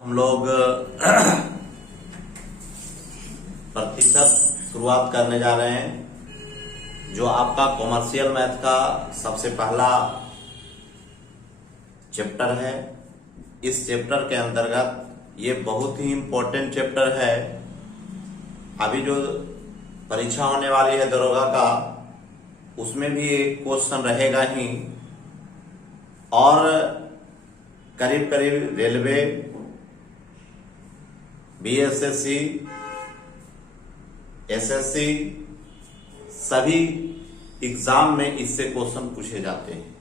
हम लोग प्रतिशत शुरुआत करने जा रहे हैं। जो आपका कॉमर्शियल मैथ का सबसे पहला चैप्टर है। इस चैप्टर के अंतर्गत ये बहुत ही इम्पोर्टेंट चैप्टर है। अभी जो परीक्षा होने वाली है दरोगा का, उसमें भी एक क्वेश्चन रहेगा ही, और करीब करीब रेलवे, बीएसएससी, एसएससी सभी एग्जाम में इससे क्वेश्चन पूछे जाते हैं।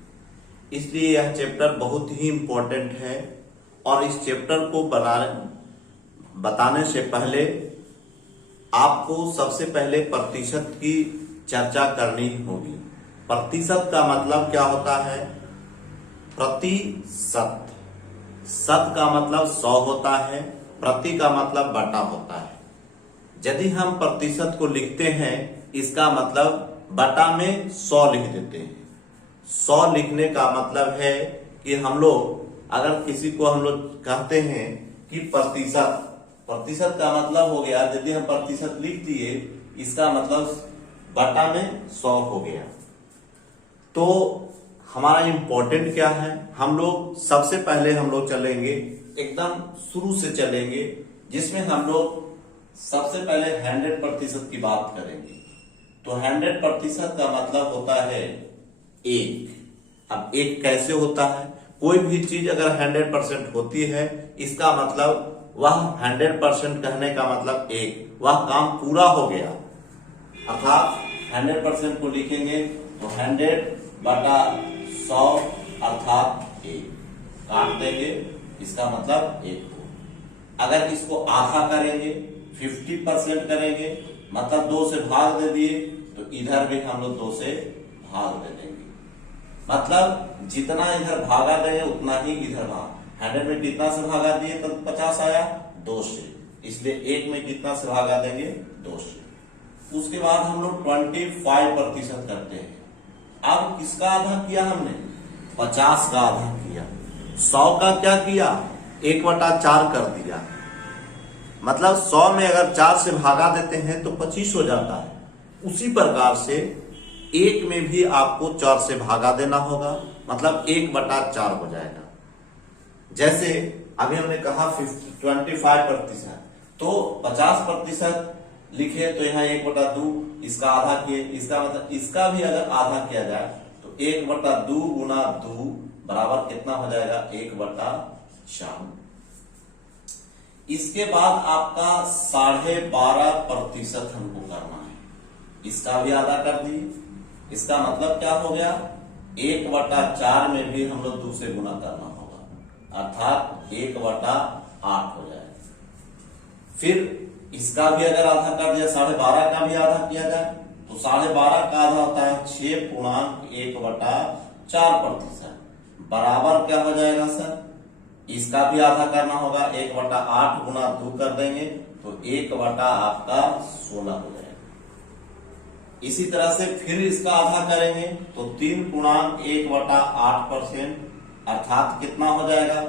इसलिए यह चैप्टर बहुत ही इम्पोर्टेंट है। और इस चैप्टर को बताने से पहले आपको सबसे पहले प्रतिशत की चर्चा करनी होगी। प्रतिशत का मतलब क्या होता है? प्रतिशत, शत का मतलब 100 होता है, प्रति का मतलब बटा होता है। यदि हम प्रतिशत को लिखते हैं, इसका मतलब बटा में 100 लिख देते हैं। 100 लिखने का मतलब है कि हम लोग अगर किसी को हम लोग कहते हैं कि प्रतिशत, प्रतिशत का मतलब हो गया, यदि हम प्रतिशत लिख दिए, इसका मतलब बटा में 100 हो गया। तो हमारा इम्पोर्टेंट क्या है? हम लोग सबसे पहले हम लोग चलेंगे, एकदम शुरू से चलेंगे, जिसमें हम लोग सबसे पहले 100% की बात करेंगे। तो 100% का मतलब होता है एक। अब एक कैसे होता है? कोई भी चीज अगर 100% होती है, इसका मतलब वह 100% कहने का मतलब एक, वह काम पूरा हो गया। अर्थात 100% को लिखेंगे तो 100/100 अर्थात एक, काट देंगे, इसका मतलब एक हो। अगर इसको आधा करेंगे, 50% करेंगे, मतलब 2 से भाग दे दिए, तो इधर भी हम लोग 2 से भाग दे देंगे। मतलब जितना इधर भागा देंगे उतना ही इधर भाग। 100 में कितना से भागा दिए तो 50 आया? 2 से। इसलिए एक में कितना से भागा देंगे? 2 से। उसके बाद हम लोग 25% करते हैं। अब किसका आधा किया हमने? 50 का आधा किया। 100 का क्या किया? 1/4 कर दिया। मतलब 100 में अगर 4 से भागा देते हैं तो 25 हो जाता है। उसी प्रकार से एक में भी आपको 4 से भागा देना होगा, मतलब 1/4 हो जाएगा। जैसे अभी हमने कहा 25%, तो 50% लिखे तो यहाँ 1/2, इसका आधा किए, इसका मतलब इसका भी अगर आधा किया जाए तो 1/2 गुना 2 बराबर कितना हो जाएगा? 1/4। इसके बाद आपका 12.5% हमको करना है। इसका भी आधा कर दिए। इसका मतलब क्या हो गया? 1/4 में भी हम लोग 2 से गुना करना होगा, अर्थात 1/8 हो जाएगा। फिर इसका भी अगर आधा कर दिया, 12.5 का भी आधा किया जाए तो 12.5 का आधा होता है 6.1/4%, बराबर क्या हो जाएगा सर? इसका भी आधा करना होगा, 1/8 गुना 2 कर देंगे तो 1/16 हो जाएगा। इसी तरह से फिर इसका आधा करेंगे तो 3.1/8%, अर्थात कितना हो जाएगा?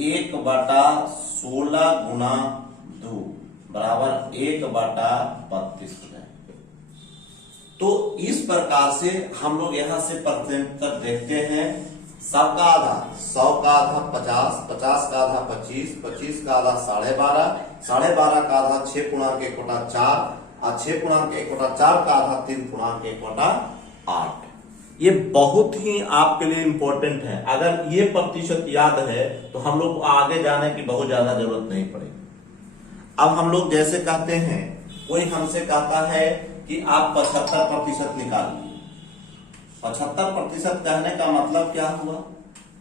1/16 गुना 2 बराबर 1/32 हो जाएगा। तो इस प्रकार से हम लोग यहां से परसेंट तक देखते हैं। सबका आधा 100 का आधा 50, 50 का आधा 25, 25 का आधा 12.5, 12.5 का आधा 6.1/4 और 6.1/4 का आधा 3.1/8। ये बहुत ही आपके लिए इंपॉर्टेंट है। अगर ये प्रतिशत याद है तो हम लोग आगे जाने की बहुत ज्यादा जरूरत नहीं पड़ेगी। अब हम लोग जैसे कहते हैं, कोई हमसे कहता है कि आप 75% निकालिए। 75% कहने का मतलब क्या हुआ?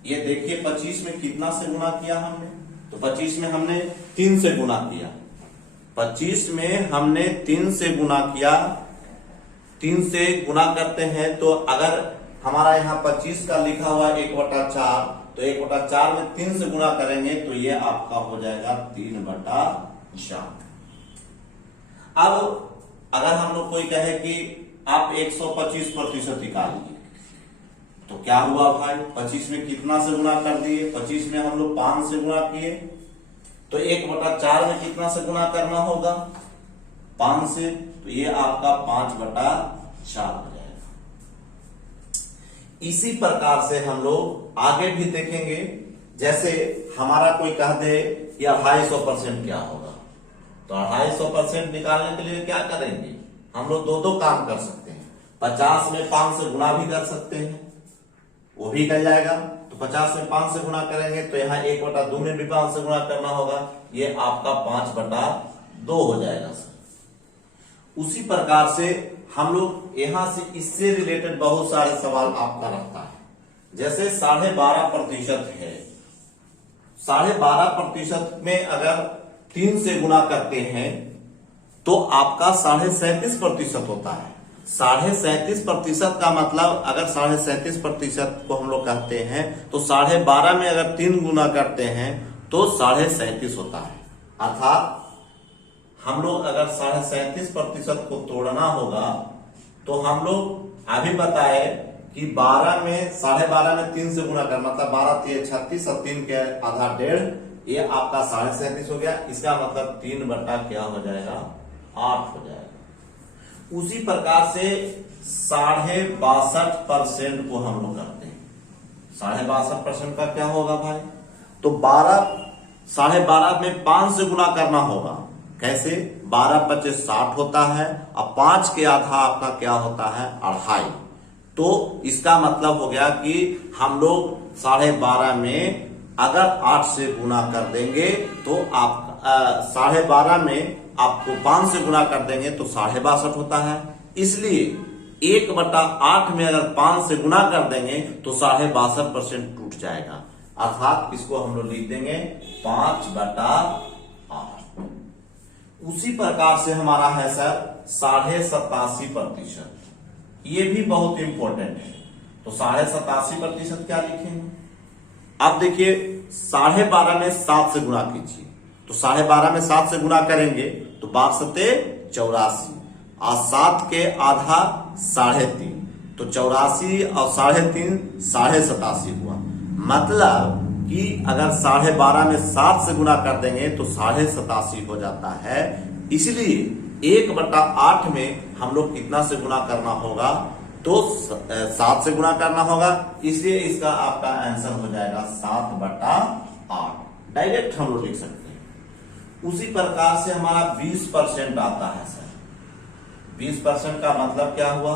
ये देखिए 25 में कितना से गुना किया हमने? तो 25 में हमने 3 से गुना किया। 25 में हमने 3 से गुना किया। 3 से गुना करते हैं तो अगर हमारा यहाँ 25 का लिखा हुआ 1/4, तो 1/4 में 3 से गुना करेंगे तो ये आपका हो जाएगा 3/4। अब अगर हम लोग कोई कहे कि आप 125% निकालिए, तो क्या हुआ भाई? 25 में कितना से गुना कर दिए? 25 में हम लोग 5 से गुना किए तो 1/4 में कितना से गुना करना होगा? 5 से। तो ये आपका 5/4 हो जाएगा। इसी प्रकार से हम लोग आगे भी देखेंगे। जैसे हमारा कोई कह दे कि 250% क्या होगा, तो 250% निकालने के लिए क्या करेंगे? हम लोग दो काम कर सकते हैं। 50 में 5 से गुना भी कर सकते हैं, वो भी कर जाएगा। तो 50 में 5 से गुना करेंगे तो यहाँ 1/2 में भी 5 से गुना करना होगा, ये आपका 5/2 हो जाएगा सर। उसी प्रकार से हम लोग यहां से इससे रिलेटेड बहुत सारे सवाल आपका रहता है। जैसे 12.5% है, 12.5% में अगर 3 से गुना करते हैं तो आपका 37.5% होता है। 37.5% का मतलब अगर 37.5% को हम लोग कहते हैं तो 12.5 में अगर 3 गुना करते हैं तो 37.5 होता है। अर्थात हम लोग अगर 37.5% को तोड़ना होगा तो हम लोग अभी बताए कि 12 में 12.5 में 3 से गुना कर, मतलब 12 3 36 और 3 के आधा 1.5, ये आपका 37.5 हो गया। इसका मतलब 3 क्या हो जाएगा? 8 हो जाएगा। उसी प्रकार से 62.5% को हम लोग करते हैं। 62.5% का क्या होगा भाई? तो 12.5 में 5 से गुना करना होगा। कैसे? 12 25 60 होता है, और 5 के आधा आपका क्या होता है? 2.5। तो इसका मतलब हो गया कि हम लोग 12.5 में अगर 8 से गुना कर देंगे तो आप 12.5 में आपको 5 से गुना कर देंगे तो 62.5 होता है। इसलिए 1/8 में अगर 5 से गुना कर देंगे तो 62.5% टूट जाएगा। अर्थात इसको हम लोग लिख देंगे 5/8। उसी प्रकार से हमारा है सर 87.5%। ये भी बहुत इंपॉर्टेंट है। तो 87.5% क्या लिखेंगे? अब देखिए 12.5 में 7 से गुणा कीजिए, तो 12.5 में 7 से गुणा करेंगे तो 12 84, और 7 के आधा 3.5, तो 84 और 3.5 87.5 हुआ। मतलब कि अगर 12.5 में 7 से गुना कर देंगे तो 87.5 हो जाता है। इसलिए 1/8 में हम लोग कितना से गुना करना होगा? तो 7 से गुना करना होगा। इसलिए इसका आपका आंसर हो जाएगा 7/8। डायरेक्ट हम लोग लिख सकते हैं। उसी प्रकार से हमारा 20% आता है सर। 20% का मतलब क्या हुआ?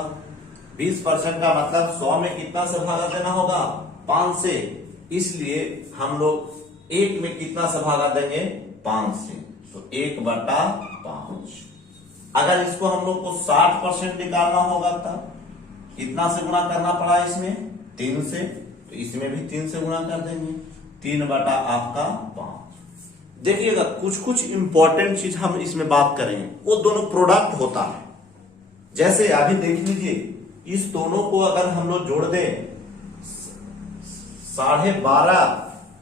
20% का मतलब 100 में कितना से भागा देना होगा? 5 से। इसलिए हम लोग 1 में कितना से भागा देंगे? 5 से, तो 1/5। अगर इसको हम लोग को 60% निकालना होगा तब कितना से गुना करना पड़ा? इसमें 3 से, तो इसमें भी 3 से गुना कर देंगे, 3/5। देखिएगा कुछ कुछ इंपॉर्टेंट चीज हम इसमें बात करेंगे, वो दोनों प्रोडक्ट होता है। जैसे अभी देख लीजिए, इस दोनों को अगर हम लोग जोड़ दें, 12.5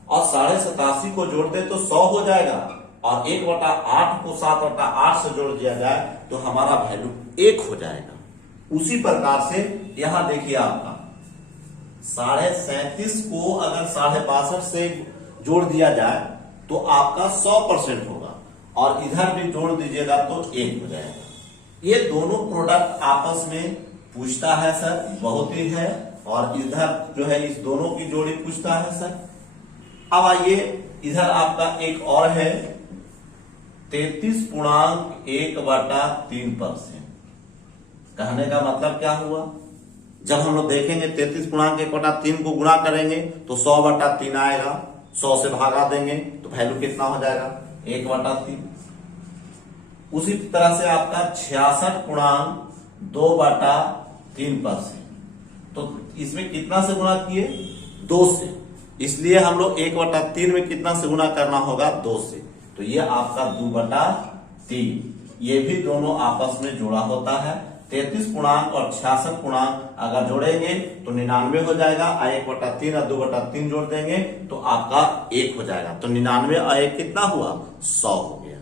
और 87.5 को जोड़ दें तो 100 हो जाएगा, और 1/8 को 7/8 से जोड़ दिया जाए तो हमारा वैल्यू 1 हो जाएगा। उसी प्रकार से यहां देखिए आपका 37.5 को अगर 62.5 से जोड़ दिया जाए तो आपका 100% होगा, और इधर भी जोड़ दीजिएगा तो 1 हो जाएगा। ये दोनों प्रोडक्ट आपस में पूछता है सर, बहुत ही है। और इधर जो है इस दोनों की जोड़ी पूछता है सर। अब आइए इधर आपका एक और है 33.1/3%। कहने का मतलब क्या हुआ? जब हम लोग देखेंगे 33.1/3 को गुणा करेंगे तो 100/3 आएगा, 100 से भागा देंगे तो वैल्यू कितना हो जाएगा? 1/3। उसी तरह से आपका 66.2/3%। तो इसमें कितना से गुणा किए? 2 से। इसलिए हम लोग 1/3 में कितना से गुणा करना होगा? 2 से। तो ये आपका 2/3। ये भी दोनों आपस में जुड़ा होता है। 33 पूर्णांक और 66 पूर्णांक अगर जोड़ेंगे तो 99 हो जाएगा। 1/3 और 2/3 जोड़ देंगे तो आपका 1 हो जाएगा। तो 99 और 1 कितना हुआ? 100 हो गया।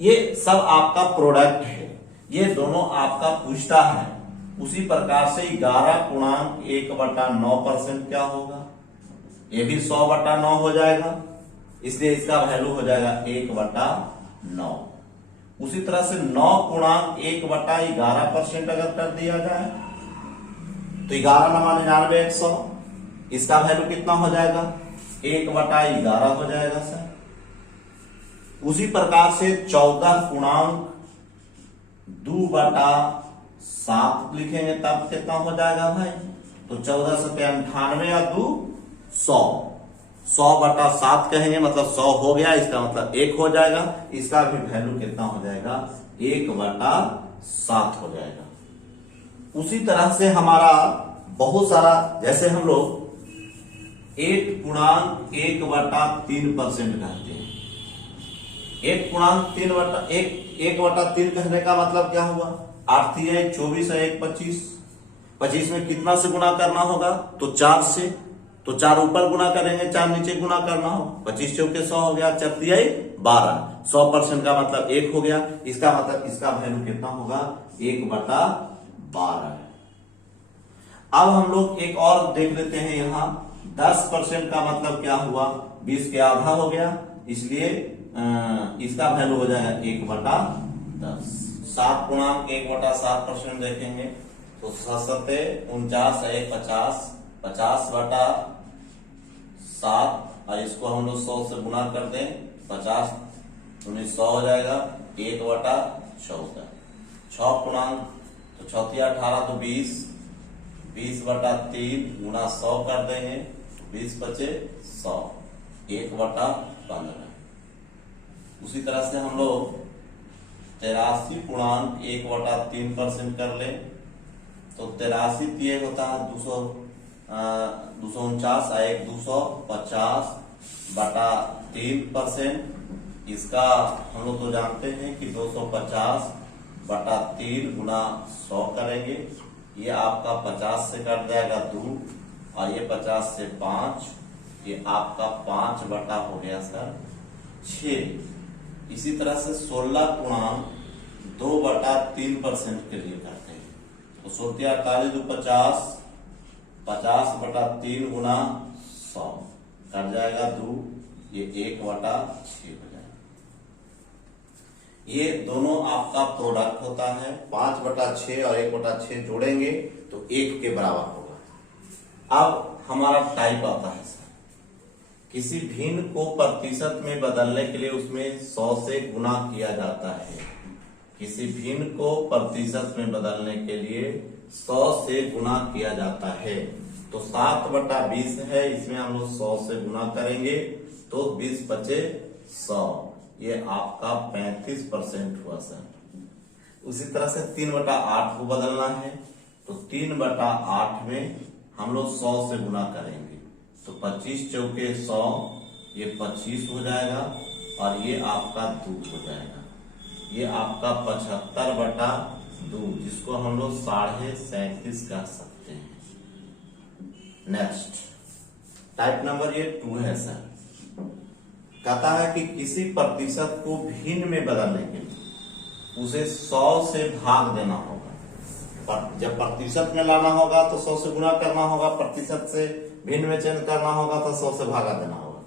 ये सब आपका प्रोडक्ट है, ये दोनों आपका पूछता है। उसी प्रकार से 11.1/9% क्या होगा? ये भी 100/9 हो जाएगा। इसलिए इसका वैल्यू हो जाएगा 1/9। उसी तरह से 9.1/11% अगर कर दिया जाए तो 11×9=100, इसका वैल्यू कितना हो जाएगा 1/11 हो जाएगा सर। उसी प्रकार से 14.2/7 लिखेंगे तब कितना हो जाएगा भाई, तो 14×98 या 2 100, 100/7 कहेंगे मतलब 100 हो गया, इसका मतलब 1 हो जाएगा, इसका भी वैल्यू कितना हो जाएगा 1/7 हो जाएगा। उसी तरह से हमारा बहुत सारा, जैसे हम लोग 8.1/3% कहते हैं। 1/3 कहने का मतलब क्या हुआ, 8 × 24 है 1/25, 25 में कितना से गुना करना होगा, तो 4 से, तो 4 ऊपर गुना करेंगे 4 नीचे गुना करना हो, 25 चौके 100 हो गया, 4 × 12, 100% का मतलब 1 हो गया, इसका मतलब इसका वैल्यू कितना होगा 1/12। अब हम लोग एक और देख लेते हैं, यहाँ 10% का मतलब क्या हुआ, 20 के आधा हो गया, इसलिए इसका वैल्यू हो जाएगा 1/10। 7.1/7% देखेंगे तो 7×7 = 50, 50/7, और इसको हम लोग 100 से गुना कर दें, 50 × 100 हो जाएगा 1/14। 6 तो 6 × 18 तो 20, 20/3 × 100 कर देंगे, 20 बचे 100, 1/15। उसी तरह से हम लोग 83.1/3% कर ले, तो 83 ये होता है 249 1 250/3%। इसका हम लोग तो जानते हैं कि 250/3 × 100 करेंगे, ये आपका 50 से कट जाएगा 2, और ये 50 से 5, ये आपका 5 हो गया सर 6। इसी तरह से 16.2/3% के लिए करते हैं, तो 48 × 50, 50/3 × 100 कट जाएगा 2, ये 1/6 हो जाएगा। ये दोनों आपका प्रोडक्ट होता है, 5/6 और 1/6 जोड़ेंगे तो 1 के बराबर होगा। अब हमारा टाइप आता है सर, किसी भिन्न को प्रतिशत में बदलने के लिए उसमें 100 से गुना किया जाता है। किसी भिन्न को प्रतिशत में बदलने के लिए 100 से गुना किया जाता है, तो 7/20 है, इसमें हम लोग 100 से गुना करेंगे तो 20 बचे 100, ये आपका 35% हुआ सर। उसी तरह से 3/8 को बदलना है, तो 3/8 में हम लोग 100 से गुना करेंगे, तो 25 चौके 100, ये 25 हो जाएगा, और ये आपका 2 हो जाएगा, ये आपका 75/2, जिसको हम लोग 37.5 कह सकते हैं। नेक्स्ट टाइप नंबर ये 2 है सर, कहता है कि किसी प्रतिशत को भिन्न में बदलने के लिए उसे 100 से भाग देना होगा। जब प्रतिशत में लाना होगा तो 100 से गुना करना होगा, प्रतिशत से भिन्न में चेंज करना होगा तो 100 से भागा देना होगा,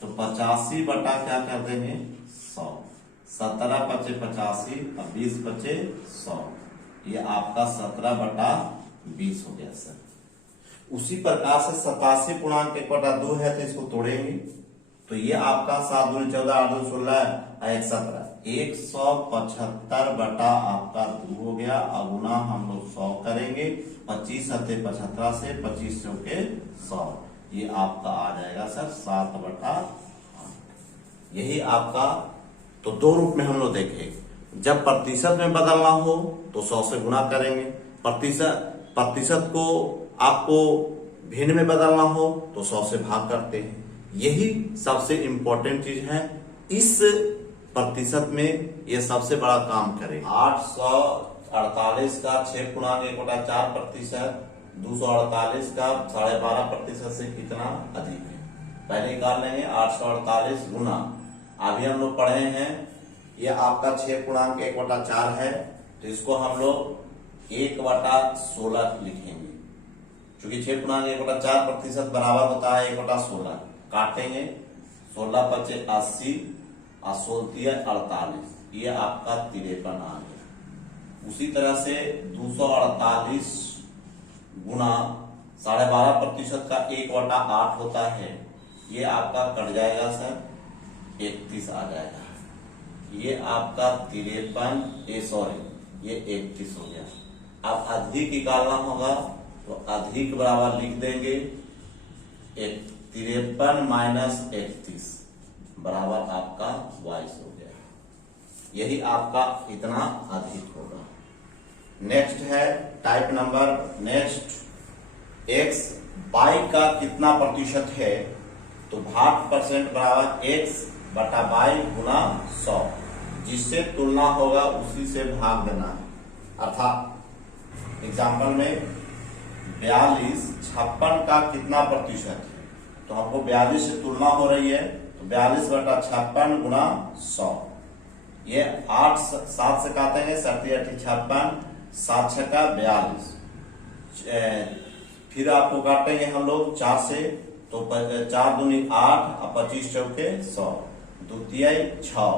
तो 85 बटा क्या कर देंगे 100, 17 बचे 85 और 20 बचे 100, ये आपका 17/20 हो गया सर। उसी प्रकार से 87.1/2 है, तो इसको तोड़ेंगे, तो ये आपका 7 × 14 8 × 16 1 17, 175 आपका 2 हो गया। अगुना हम लोग 100 करेंगे, 25 × 75 से 25 चौके 100, ये आपका आ जाएगा सर 7/8। यही आपका, तो 2 रूप में हम लोग देखें, जब प्रतिशत में बदलना हो तो 100 से गुना करेंगे, प्रतिशत को आपको भिन्न में बदलना हो तो 100 से भाग करते हैं। यही सबसे इंपॉर्टेंट चीज है, इस प्रतिशत में ये सबसे बड़ा काम करे। 848 का 6.1/4%, 248 का 12.5% से कितना अधिक है, पहले निकाल लेंगे। 848 गुना, अभी हम लोग पढ़े हैं, ये आपका 6.1/4 है, तो इसको हम लोग 1/16 लिखेंगे, क्योंकि 6.1/4% बराबर होता है 1/16, काटेंगे 16 पचे 80 और 16 48, ये आपका 53 आ गया। उसी तरह से 248 गुना 12.5% का 1/8 होता है, ये आपका कट जाएगा सर, 31 आ जाएगा। ये आपका 53 ये 31 हो गया। अब अधिक निकालना होगा तो अधिक बराबर लिख देंगे 53 माइनस 31 बराबर आपका 22 हो गया। यही आपका इतना अधिक होगा। नेक्स्ट है type number next, x y का कितना प्रतिशत है, तो भाग परसेंट बराबर x बटा y गुना 100, जिससे तुलना होगा उसी से भाग देना है। अर्थात एग्जाम्पल में 42 56 का कितना प्रतिशत है, तो हमको 42 से तुलना हो रही है, तो 42 बटा 56 गुना 100, ये 8 7 से काटेंगे, 7 8 56, 7 6 का 42, फिर आपको काटेंगे हम लोग 4 से, तो 4 दूनी 8 और 25 चौके 100, द्वितीय 6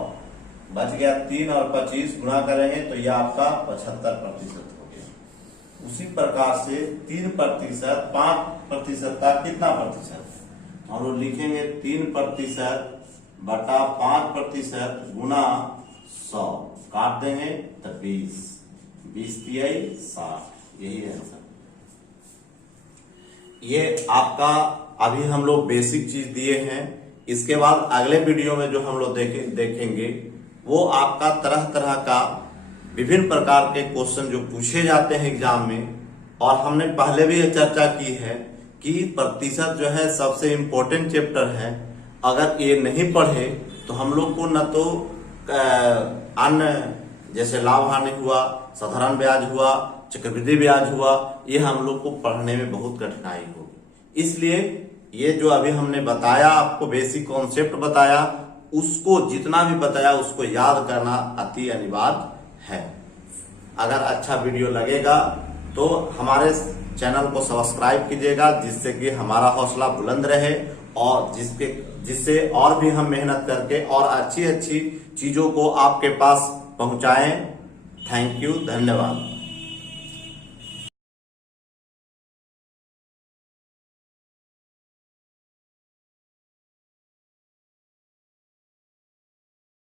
बच गया 3 और 25 गुना करेंगे तो यह आपका 75% हो गया। उसी प्रकार से 3% 5% का कितना प्रतिशत है, हम लोग लिखेंगे 3% बटा 5% गुना 100, काट देंगे तो 20 60, यही है आंसर। ये आपका अभी हम लोग बेसिक चीज दिए हैं। इसके बाद अगले वीडियो में जो हम लोग देखेंगे वो आपका तरह तरह का विभिन्न प्रकार के क्वेश्चन जो पूछे जाते हैं एग्जाम में, और हमने पहले भी चर्चा की है कि प्रतिशत जो है सबसे इम्पोर्टेंट चैप्टर है। अगर ये नहीं पढ़े तो हम लोग को न तो अन्य जैसे लाभ हानि हुआ, साधारण ब्याज हुआ, चक्रवृद्धि ब्याज हुआ, ये हम लोग को पढ़ने में बहुत कठिनाई होगी। इसलिए ये जो अभी हमने बताया, आपको बेसिक कॉन्सेप्ट बताया, उसको जितना भी बताया उसको याद करना अति अनिवार्य है। अगर अच्छा वीडियो लगेगा तो हमारे चैनल को सब्सक्राइब कीजिएगा, जिससे कि हमारा हौसला बुलंद रहे और जिससे और भी हम मेहनत करके और अच्छी अच्छी चीजों को आपके पास पहुंचाएं। थैंक यू, धन्यवाद।